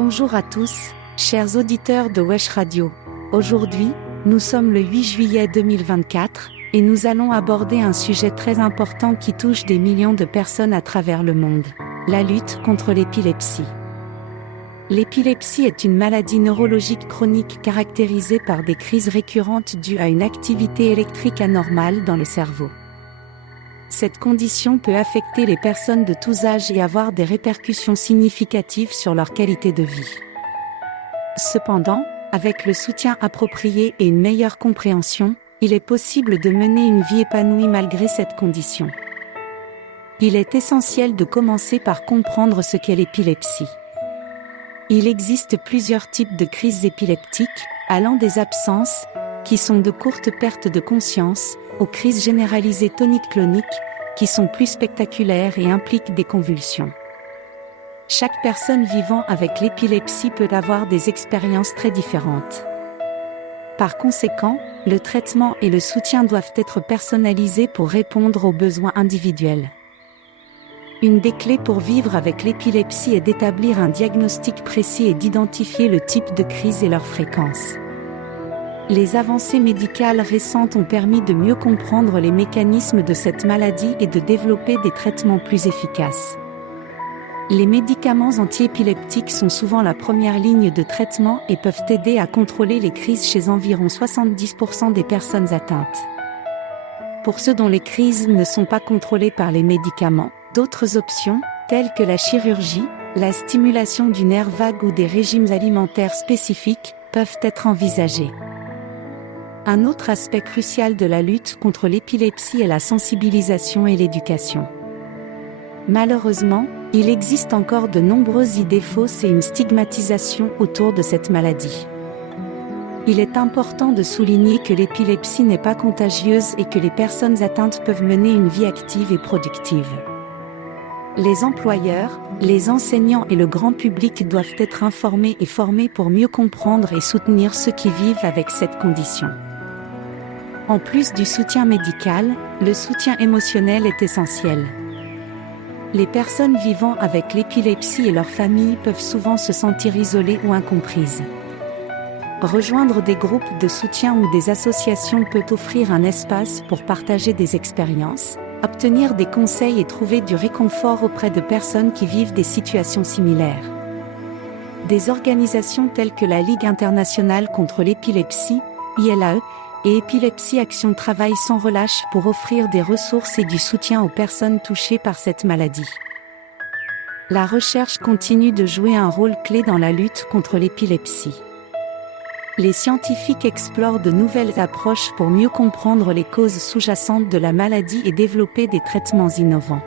Bonjour à tous, chers auditeurs de Wesh Radio. Aujourd'hui, nous sommes le 8 juillet 2024, et nous allons aborder un sujet très important qui touche des millions de personnes à travers le monde. La lutte contre l'épilepsie. L'épilepsie est une maladie neurologique chronique caractérisée par des crises récurrentes dues à une activité électrique anormale dans le cerveau. Cette condition peut affecter les personnes de tous âges et avoir des répercussions significatives sur leur qualité de vie. Cependant, avec le soutien approprié et une meilleure compréhension, il est possible de mener une vie épanouie malgré cette condition. Il est essentiel de commencer par comprendre ce qu'est l'épilepsie. Il existe plusieurs types de crises épileptiques, allant des absences, qui sont de courtes pertes de conscience, aux crises généralisées toniques-cloniques, qui sont plus spectaculaires et impliquent des convulsions. Chaque personne vivant avec l'épilepsie peut avoir des expériences très différentes. Par conséquent, le traitement et le soutien doivent être personnalisés pour répondre aux besoins individuels. Une des clés pour vivre avec l'épilepsie est d'établir un diagnostic précis et d'identifier le type de crise et leur fréquence. Les avancées médicales récentes ont permis de mieux comprendre les mécanismes de cette maladie et de développer des traitements plus efficaces. Les médicaments antiépileptiques sont souvent la première ligne de traitement et peuvent aider à contrôler les crises chez environ 70% des personnes atteintes. Pour ceux dont les crises ne sont pas contrôlées par les médicaments, d'autres options, telles que la chirurgie, la stimulation du nerf vague ou des régimes alimentaires spécifiques, peuvent être envisagés. Un autre aspect crucial de la lutte contre l'épilepsie est la sensibilisation et l'éducation. Malheureusement, il existe encore de nombreuses idées fausses et une stigmatisation autour de cette maladie. Il est important de souligner que l'épilepsie n'est pas contagieuse et que les personnes atteintes peuvent mener une vie active et productive. Les employeurs, les enseignants et le grand public doivent être informés et formés pour mieux comprendre et soutenir ceux qui vivent avec cette condition. En plus du soutien médical, le soutien émotionnel est essentiel. Les personnes vivant avec l'épilepsie et leurs familles peuvent souvent se sentir isolées ou incomprises. Rejoindre des groupes de soutien ou des associations peut offrir un espace pour partager des expériences, obtenir des conseils et trouver du réconfort auprès de personnes qui vivent des situations similaires. Des organisations telles que la Ligue internationale contre l'épilepsie, ILAE, et Épilepsie Action travaillent sans relâche pour offrir des ressources et du soutien aux personnes touchées par cette maladie. La recherche continue de jouer un rôle clé dans la lutte contre l'épilepsie. Les scientifiques explorent de nouvelles approches pour mieux comprendre les causes sous-jacentes de la maladie et développer des traitements innovants.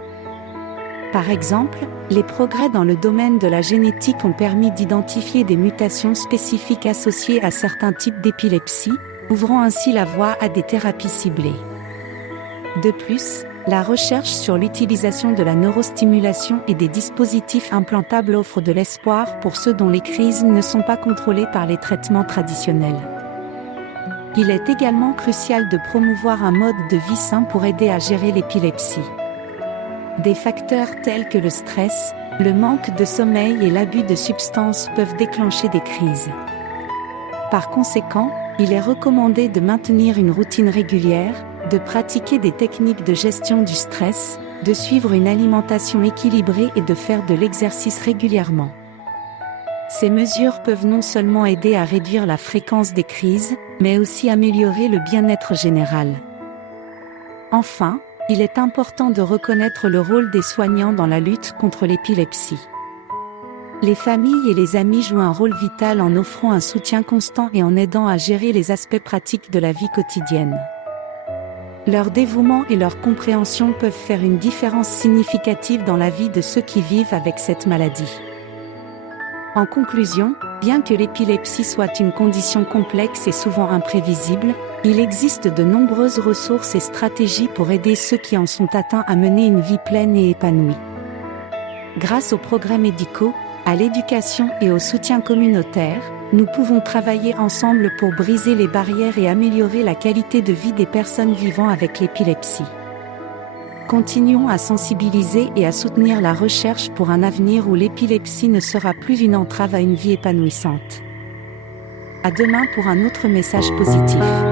Par exemple, les progrès dans le domaine de la génétique ont permis d'identifier des mutations spécifiques associées à certains types d'épilepsie, ouvrant ainsi la voie à des thérapies ciblées. De plus, la recherche sur l'utilisation de la neurostimulation et des dispositifs implantables offre de l'espoir pour ceux dont les crises ne sont pas contrôlées par les traitements traditionnels. Il est également crucial de promouvoir un mode de vie sain pour aider à gérer l'épilepsie. Des facteurs tels que le stress, le manque de sommeil et l'abus de substances peuvent déclencher des crises. Par conséquent, il est recommandé de maintenir une routine régulière, de pratiquer des techniques de gestion du stress, de suivre une alimentation équilibrée et de faire de l'exercice régulièrement. Ces mesures peuvent non seulement aider à réduire la fréquence des crises, mais aussi améliorer le bien-être général. Enfin, il est important de reconnaître le rôle des soignants dans la lutte contre l'épilepsie. Les familles et les amis jouent un rôle vital en offrant un soutien constant et en aidant à gérer les aspects pratiques de la vie quotidienne. Leur dévouement et leur compréhension peuvent faire une différence significative dans la vie de ceux qui vivent avec cette maladie. En conclusion, bien que l'épilepsie soit une condition complexe et souvent imprévisible, il existe de nombreuses ressources et stratégies pour aider ceux qui en sont atteints à mener une vie pleine et épanouie. Grâce aux progrès médicaux, à l'éducation et au soutien communautaire, nous pouvons travailler ensemble pour briser les barrières et améliorer la qualité de vie des personnes vivant avec l'épilepsie. Continuons à sensibiliser et à soutenir la recherche pour un avenir où l'épilepsie ne sera plus une entrave à une vie épanouissante. À demain pour un autre message positif.